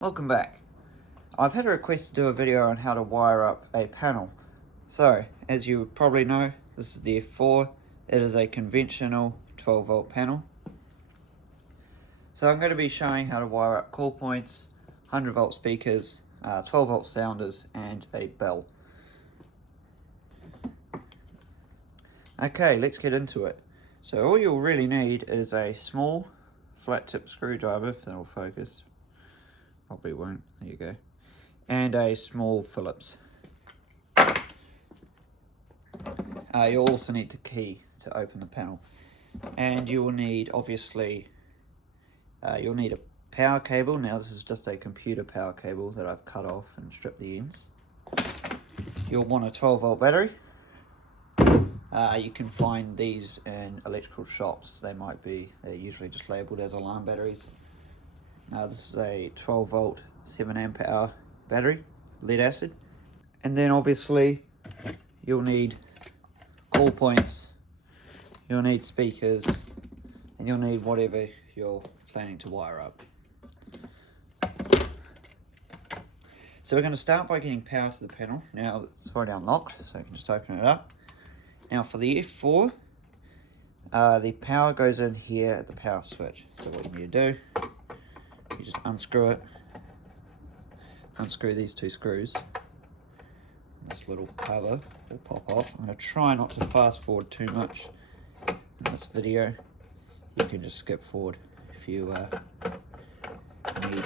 Welcome back. I've had a request to do a video on how to wire up a panel. So, as you probably know, this is the F4. It is a conventional 12 volt panel. So I'm going to be showing how to wire up call points, 100 volt speakers, 12 volt sounders and a bell. Okay, let's get into it. So all you'll really need is a small flat tip screwdriver, if that'll focus. Probably won't, there you go. And a small Phillips. You'll also need the key to open the panel. And you will need, obviously, you'll need a power cable. Now this is just a computer power cable that I've cut off and stripped the ends. You'll want a 12 volt battery. You can find these in electrical shops. They're usually just labelled as alarm batteries. This is a 12 volt 7 amp hour battery, lead acid. And then obviously you'll need call points, you'll need speakers, and you'll need whatever you're planning to wire up. So we're going to start by getting power to the panel. Now it's already unlocked, so you can just open it up. Now for the F4, the power goes in here at the power switch. So what you need to do, you just unscrew it, unscrew these two screws. This little cover will pop off. I'm going to try not to fast forward too much in this video. You can just skip forward if you need.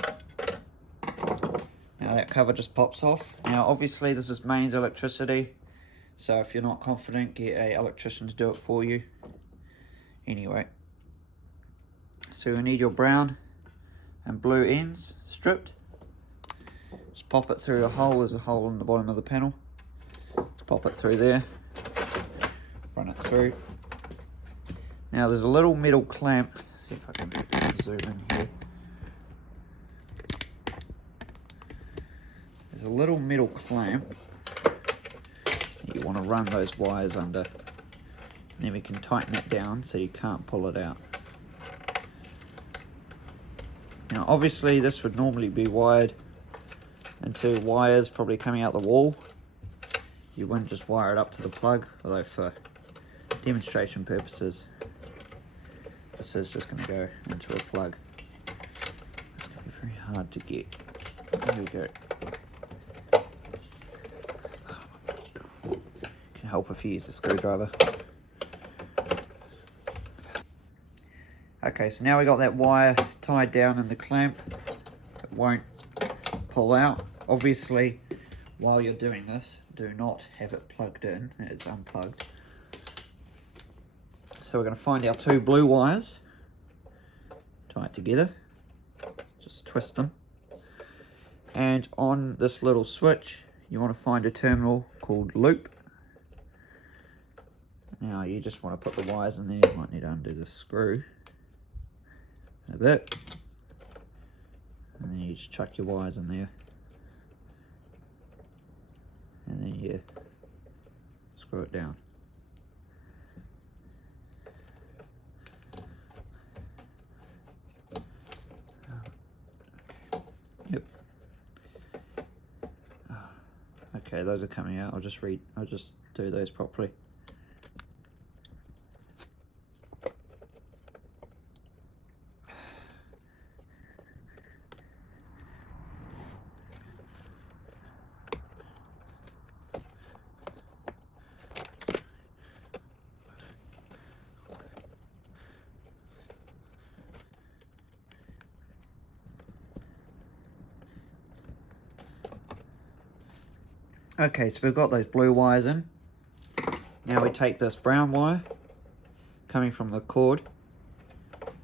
Now that cover just pops off. Now obviously this is mains electricity, so if you're not confident, get an electrician to do it for you. Anyway, so you'll need your brown and blue ends stripped. Just pop it through the hole. There's a hole in the bottom of the panel. Just pop it through there, run it through. Now there's a little metal clamp. Let's see if I can zoom in here. There's a little metal clamp. You want to run those wires under. And then we can tighten it down so you can't pull it out. Now obviously this would normally be wired into wires probably coming out the wall. You wouldn't just wire it up to the plug, although for demonstration purposes this is just going to go into a plug. It's going to be very hard to get. There we go. Can help if you use a screwdriver. Okay, so now we got that wire tied down in the clamp. It won't pull out. Obviously, while you're doing this, do not have it plugged in. It's unplugged. So we're going to find our two blue wires, tie it together, just twist them. And on this little switch, you want to find a terminal called loop. Now you just want to put the wires in there. You might need to undo the screw a bit, and then you just chuck your wires in there, and then you screw it down. Yep. Okay, those are coming out. I'll just do those properly. Okay, so we've got those blue wires in. Now we take this brown wire coming from the cord,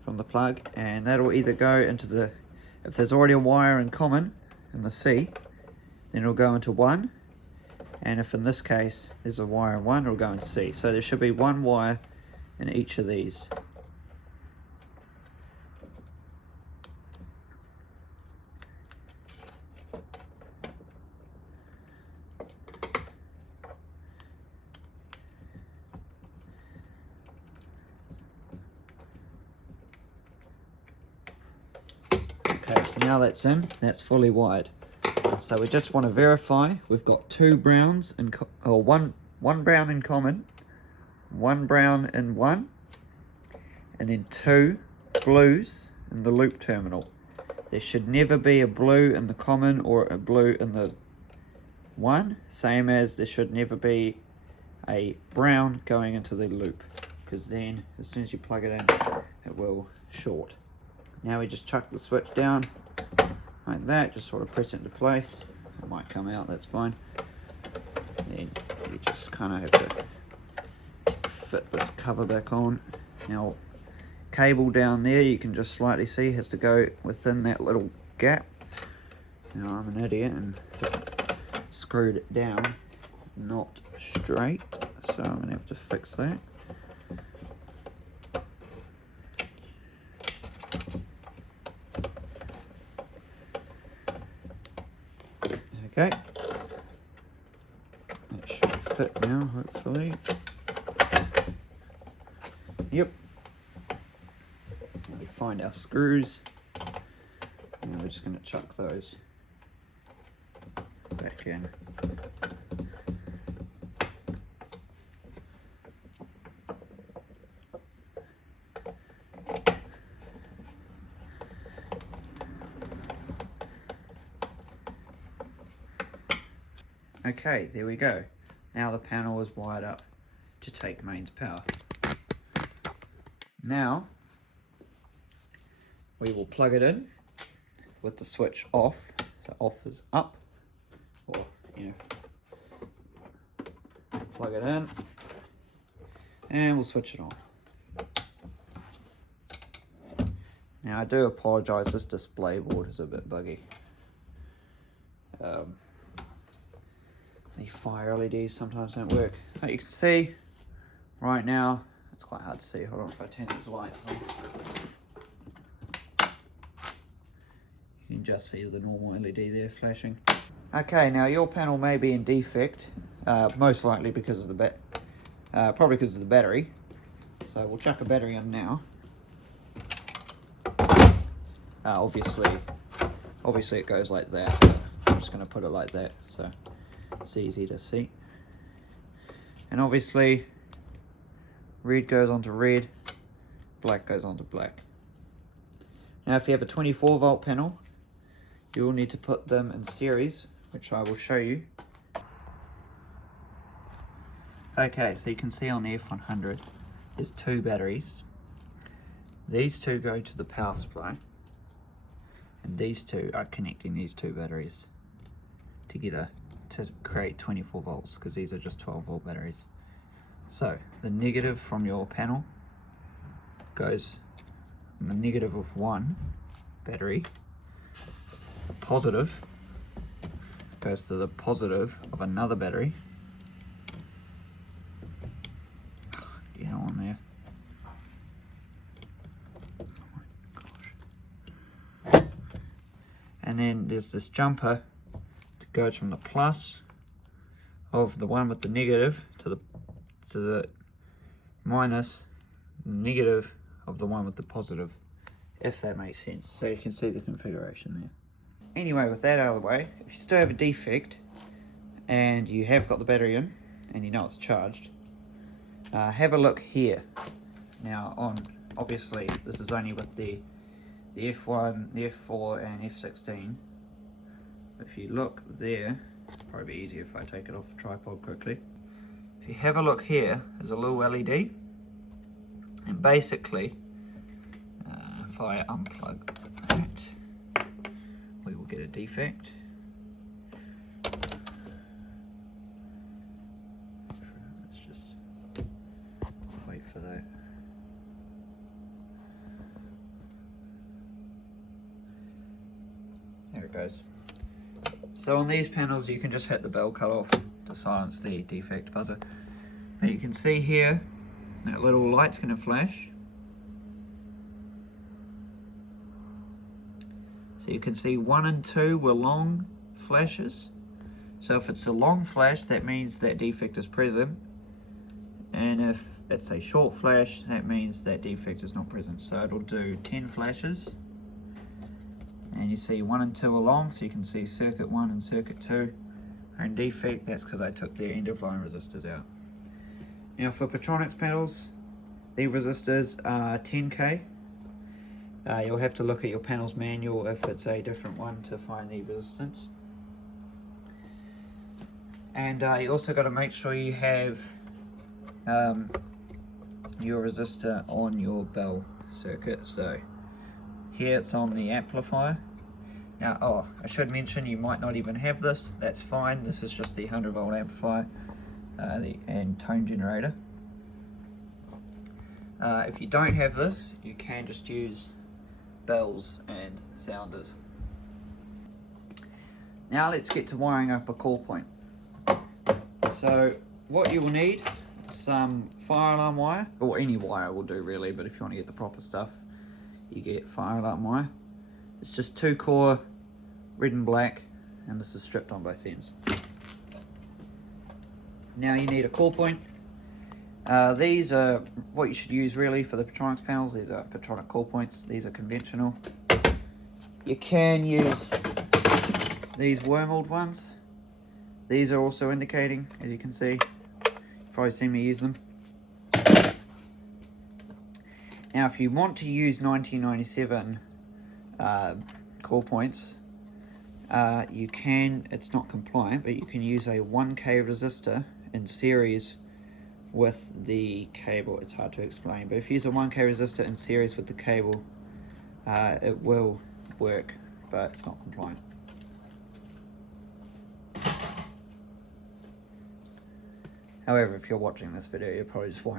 from the plug, and that'll either go into the, if there's already a wire in common in the C, then it'll go into 1, and if in this case there's a wire in 1, it'll go into C. So there should be one wire in each of these. Okay, so Now that's in, that's fully wired. So we just want to verify we've got two browns in one brown in common, one brown in one, and then two blues in the loop terminal. There should never be a blue in the common or a blue in the one, same as there should never be a brown going into the loop, because then as soon as you plug it in it will short. Now we just chuck the switch down like that, just sort of press it into place. It might come out, that's fine. Then you just kind of have to fit this cover back on. Now cable down there, you can just slightly see, has to go within that little gap. Now I'm an idiot and screwed it down, not straight, so I'm going to have to fix that. Okay, that should fit now, hopefully. Yep. We find our screws, and we're just going to chuck those back in. Okay, there we go. Now the panel is wired up to take mains power. Now we will plug it in with the switch off. So off is up, or plug it in, and we'll switch it on. Now I do apologise, this display board is a bit buggy. The fire LEDs sometimes don't work. But you can see right now, it's quite hard to see. Hold on, if I turn these lights on, you can just see the normal LED there flashing. Okay, now your panel may be in defect, most likely because of the probably because of the battery. So we'll chuck a battery in now. Obviously it goes like that. But I'm just going to put it like that, so it's easy to see. And obviously red goes onto red, black goes onto black. Now if you have a 24 volt panel, you will need to put them in series, which I will show you. Okay, so you can see on the F100 there's two batteries. These two go to the power supply, and these two are connecting these two batteries together to create 24 volts, because these are just 12 volt batteries. So the negative from your panel goes from the negative of one battery, positive goes to the positive of another battery. Get on there. Oh my gosh. And then there's this jumper that goes from the plus of the one with the negative to the minus negative of the one with the positive, if that makes sense. So you can see the configuration there. Anyway, with that out of the way, if you still have a defect and you have got the battery in and you know it's charged, have a look here. Now obviously this is only with the F1, the F4 and F16. If you look there, it's probably easier if I take it off the tripod quickly. If you have a look here, there's a little LED, and basically if I unplug that, we will get a defect. Let's just wait for that. There it goes. So on these panels you can just hit the bell cutoff to silence the defect buzzer. Now you can see here that little light's going to flash. So you can see 1 and 2 were long flashes. So if it's a long flash, that means that defect is present. And if it's a short flash, that means that defect is not present. So it'll do 10 flashes. and you see 1 and 2 along, so you can see circuit 1 and circuit 2 are in defect. That's because I took their end of line resistors out. Now for Petronix panels, the resistors are 10k. You'll have to look at your panel's manual if it's a different one to find the resistance. And you also got to make sure you have your resistor on your bell circuit. So here it's on the amplifier. Now, I should mention you might not even have this. That's fine. This is just the 100 volt amplifier and tone generator. If you don't have this, you can just use bells and sounders. Now let's get to wiring up a call point. So what you will need is some fire alarm wire, or any wire will do really, but if you want to get the proper stuff, you get fire alarm wire. It's just 2 core, red and black, and this is stripped on both ends. Now you need a call point. These are what you should use really for the Petronix panels. These are Petronix call points. These are conventional. You can use these wormhole ones. These are also indicating, as you can see. You've probably seen me use them. Now if you want to use 1997 call points, you can, it's not compliant, but you can use a 1k resistor in series with the cable. It's hard to explain, but if you use a 1k resistor in series with the cable, it will work, but it's not compliant. However, if you're watching this video, you're probably just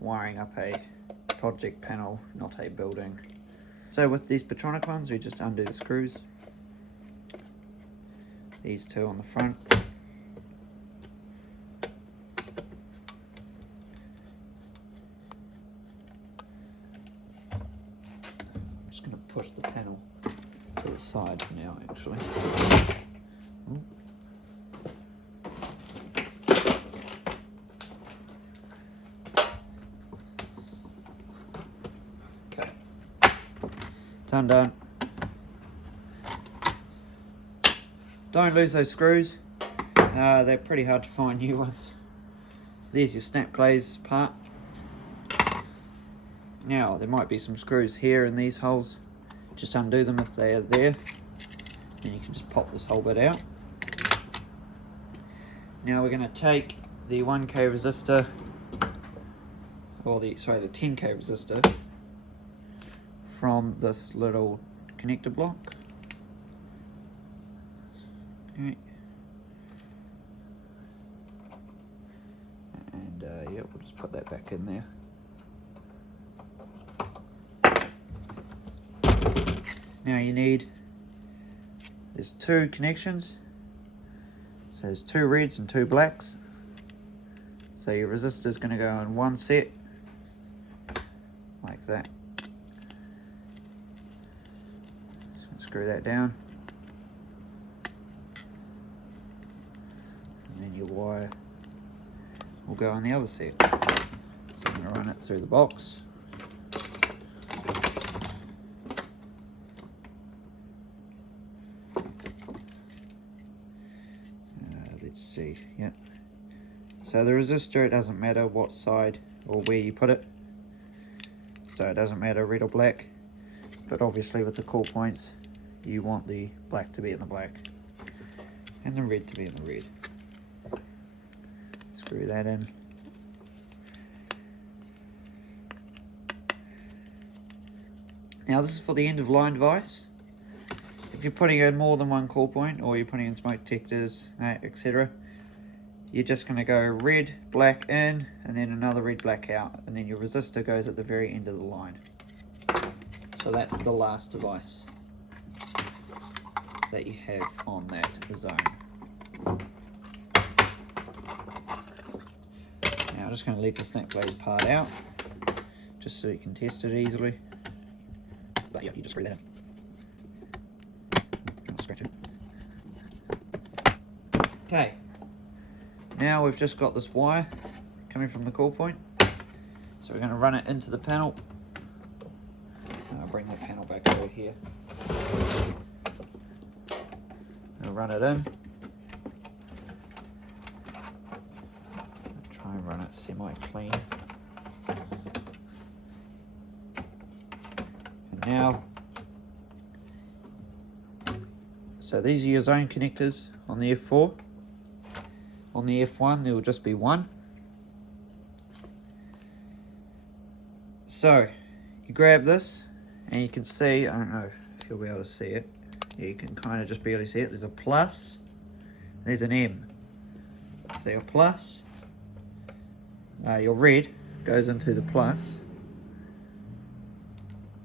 wiring up a project panel, not a building. So with these Petronix ones, we just undo the screws. These 2 on the front. I'm just going to push the panel to the side for now, actually. Ooh. Okay. It's undone. Don't lose those screws. They're pretty hard to find new ones. So there's your snap glaze part. Now there might be some screws here in these holes. Just undo them if they are there, and you can just pop this whole bit out. Now we're going to take the 1k resistor, or the 10k resistor from this little connector block. Okay. And yeah, we'll just put that back in there. Now you need, there's 2 connections, so there's 2 reds and 2 blacks. So your resistor is going to go in one set, like that. So screw that down. And then your wire will go on the other set. So I'm going to run it through the box. Let's see, yep. So the resistor, it doesn't matter what side or where you put it. So it doesn't matter red or black. But obviously with the call points, you want the black to be in the black and the red to be in the red. Screw that in. Now this is for the end of line device. If you're putting in more than one call point, or you're putting in smoke detectors, etc., you're just going to go red, black in, and then another red, black out, and then your resistor goes at the very end of the line. So that's the last device that you have on that zone. Now I'm just going to leave the snap blade part out, just so you can test it easily. But yeah, you just screw that in. Scratch it. Okay, now we've just got this wire coming from the call point. So So we're going to run it into the panel. I'll bring that panel back over here. I'll run it in. Try and run it semi-clean. And now, so these are your zone connectors on the F4. On the F1 there will just be one. So you grab this and you can see, I don't know if you'll be able to see it, yeah, you can kind of just barely see it. There's a plus, there's an M. So your plus, your red goes into the plus,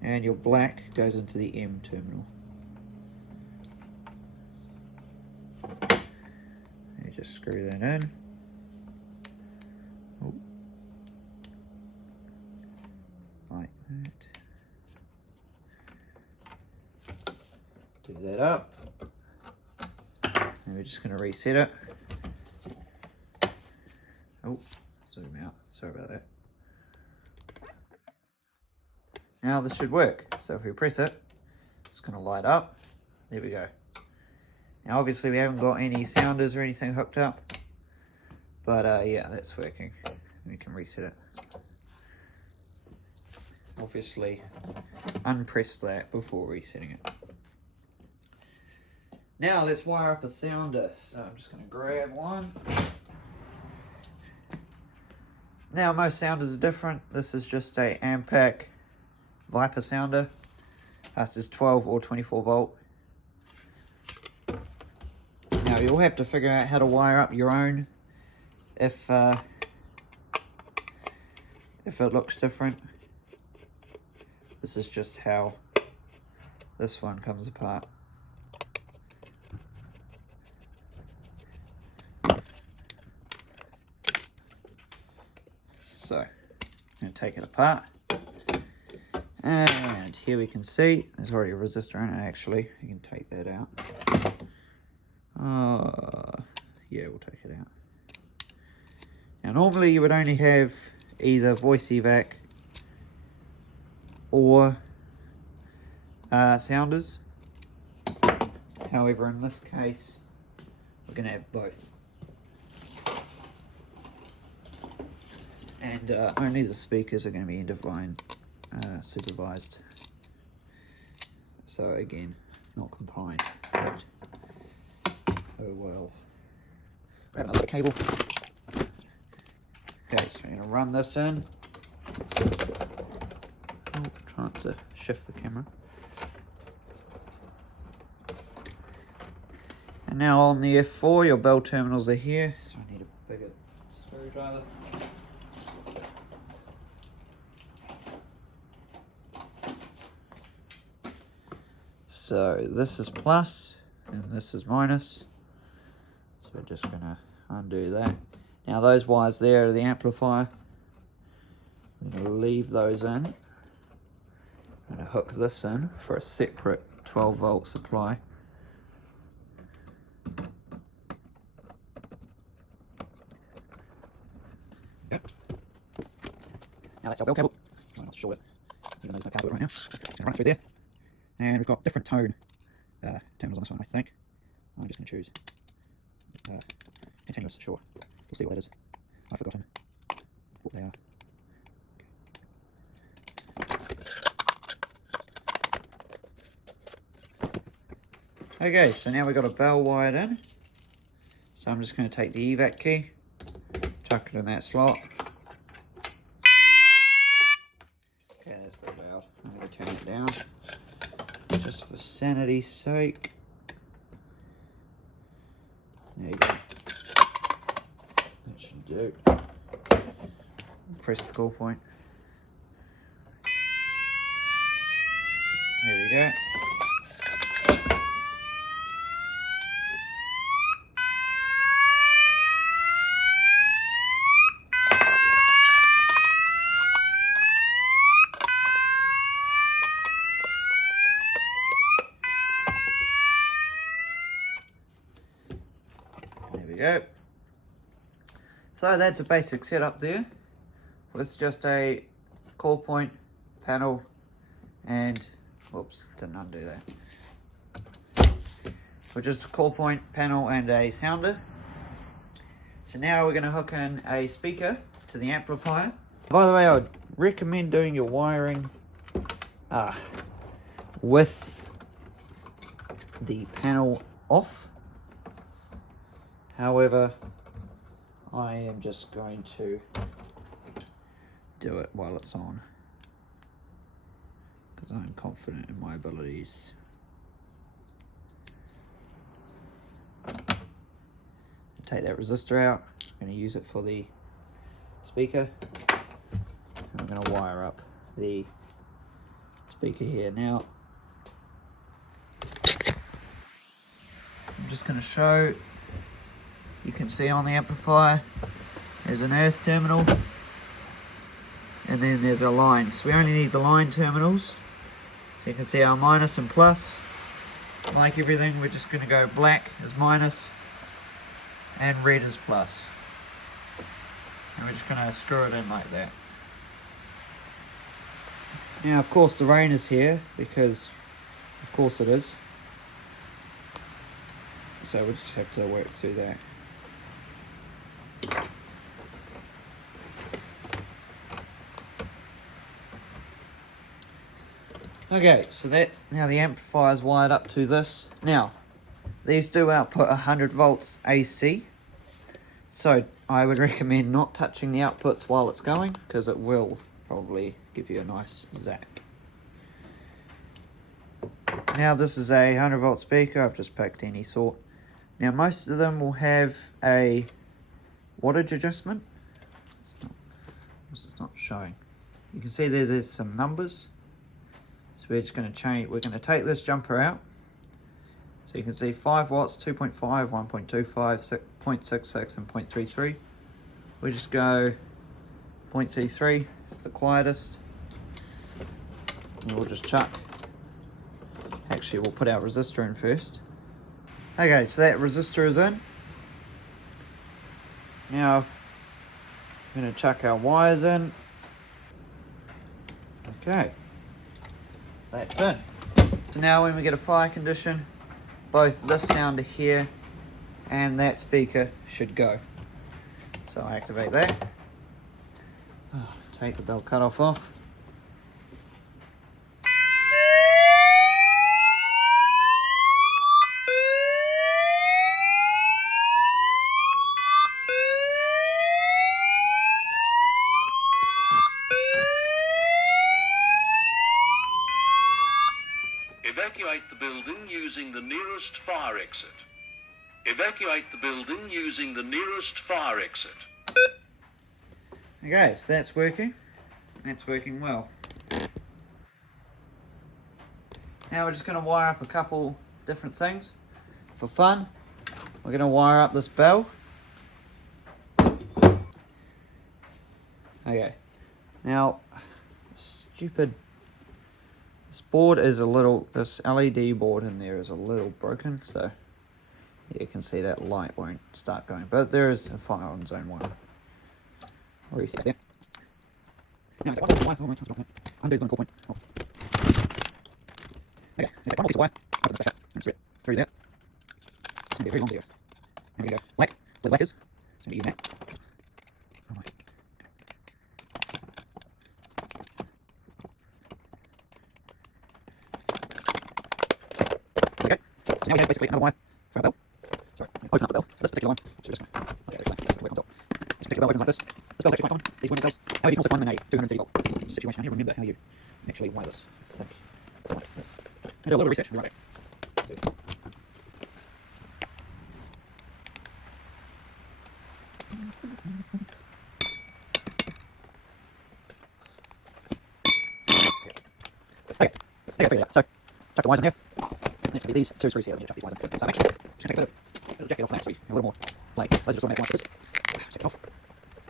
and your black goes into the M terminal. You just screw that in. Oh. Like that. Do that up. And we're just going to reset it. Oh, zoom out. Sorry about that. Now this should work. So if we press it, it's going to light up. There we go. Now obviously we haven't got any sounders or anything hooked up. But yeah, that's working. We can reset it. Obviously unpress that before resetting it. Now let's wire up a sounder. So I'm just going to grab one. Now most sounders are different. This is just a Ampac Viper sounder. This is 12 or 24 volt. Now you'll have to figure out how to wire up your own if it looks different. This is just how this one comes apart. So I'm going to take it apart, and here we can see there's already a resistor in it. Actually, you can take that out. Yeah, we'll take it out. Now normally you would only have either voice evac or sounders. However, in this case we're going to have both. And only the speakers are going to be end of line supervised. So again, not compliant, but oh well. Grab another cable. Okay, so we're going to run this in. Oh, trying to shift the camera. And now on the F4, your bell terminals are here. So I need a bigger screwdriver. So this is plus and this is minus. So we're just going to undo that. Now those wires there are the amplifier. I'm going to leave those in. I'm going to hook this in for a separate 12 volt supply. Yep. Now that's our bell cable. Try not to short it, even though there's no power to it right now. Just going to run it through there. And we've got different tone terminals on this one, I think. I'm just going to choose continuous, sure. We'll see what it is. I've forgotten what they are. Okay, so now we've got a bell wired in. So I'm just going to take the evac key, chuck it in that slot. Okay, that's pretty loud. I'm going to turn it down, just for sanity's sake. There you go. That should do. Press the call point. There we go. There we go. So that's a basic setup there with just a call point, panel, and whoops, didn't undo that. Which is a call point, panel, and a sounder. So now we're going to hook in a speaker to the amplifier. By the way, I would recommend doing your wiring with the panel off. However, I am just going to do it while it's on, because I'm confident in my abilities. Take that resistor out. I'm going to use it for the speaker. And I'm going to wire up the speaker here. Now, I'm just going to show, you can see on the amplifier, there's an earth terminal, and then there's a line. So we only need the line terminals. So you can see our minus and plus. Like everything, we're just going to go black as minus and red as plus. And we're just going to screw it in like that. Now of course the rain is here, because of course it is. So we just have to work through that. Okay, so that's now the amplifier is wired up to this. Now, these do output 100 volts AC, so I would recommend not touching the outputs while it's going, because it will probably give you a nice zap. Now this is a 100 volt speaker. I've just picked any sort. Now most of them will have a wattage adjustment. This is not showing. You can see there's some numbers. So we're just going to change, we're going to take this jumper out. So you can see 5 watts, 2.5, 1.25, 0.66 and 0.33. We just go 0.33, it's the quietest. And we'll just chuck. Actually, we'll put our resistor in first. Okay, so that resistor is in. Now, I'm going to chuck our wires in. Okay. That's in. So now when we get a fire condition, both this sounder here and that speaker should go. So I activate that. Take the bell cutoff off. Evacuate the building using the nearest fire exit. Evacuate the building using the nearest fire exit. Okay, so that's working. That's working well. Now we're just going to wire up a couple different things. For fun, we're going to wire up this bell. Okay, now, stupid. This board is a little, this LED board in there is a little broken, so you can see that light won't start going, but there is a fire on zone 1. I'll reset that. Now, I'm doing call point. Oh. Okay, so take one more piece of wire, open this back up, and straight through that. It's going to be a very long video. And we go black, where the black is. It's going to be even that. Oh my. Okay, so now we have basically another wire for our bell. Sorry, open up the bell. So this particular one, so we're just going to, okay, there's way on top. This particular bell opens like this. This bell's actually quite common, these window bells. However, you can also find them in a 230 volt situation. I never remember how you actually wire this. I think. Something like this. And do a little research, we'll be right back. Okay, I figured it out. So, chuck the wires in here. And it should be these 2 screws here. Let me chuck these wires in. So I'm actually just going to take a bit of jacket off that so we have a little more play. Let's just automatic one screws. Take it off.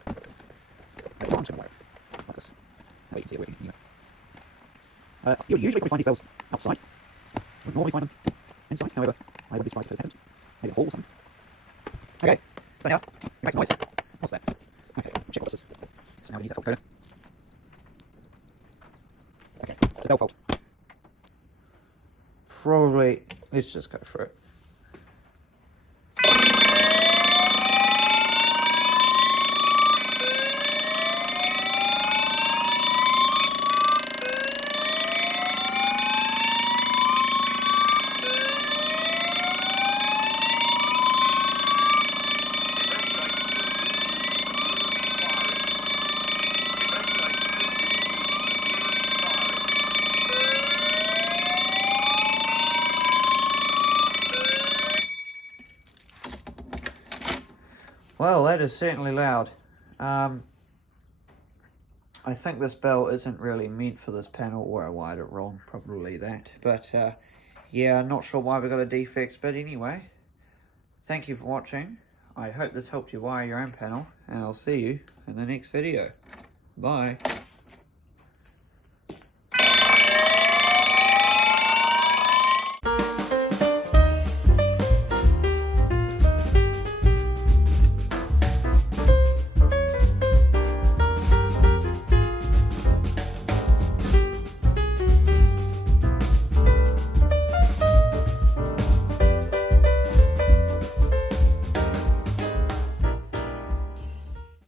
I'm just going to wire it like this. That way you can see it working. You would usually probably find these bells outside. You would normally find them inside. However, I would be surprised if this happens. Maybe a hole or something. Okay, so now, you make some noise. What's that? Okay, check what this is. So now we use that old coder. belt fault. Probably, let's just go for it. Well, that is certainly loud. I think this bell isn't really meant for this panel, or I wired it wrong, probably that. But yeah, I'm not sure why we got a defect, but anyway, thank you for watching. I hope this helped you wire your own panel, and I'll see you in the next video. Bye.